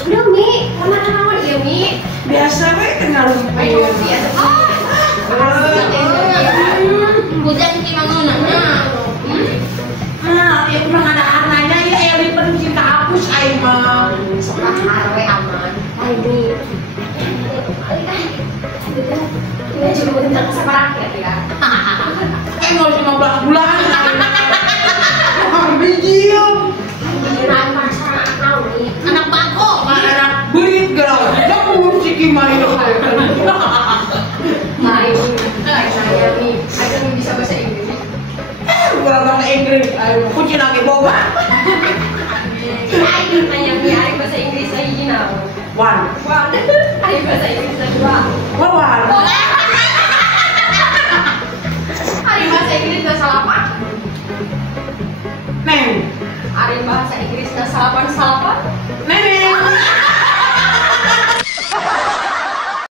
Udah Mi, lama-lama dia Mi. Biasa we kenal. Ayo biasa. Hujan ki mangona. Ya kurang ada harnanya ya Eli pencinta hapus ai mah. Sekolah harwe aman. Hai Mi. Ini juga bentar kesabaran ya. Mau 15 bulan. Biji anak bako, anak berit galau. Jangan si Kimai lo. Hai, saya nih, bisa bahasa Inggris. Bahasa Inggris. Kucing lagi boba.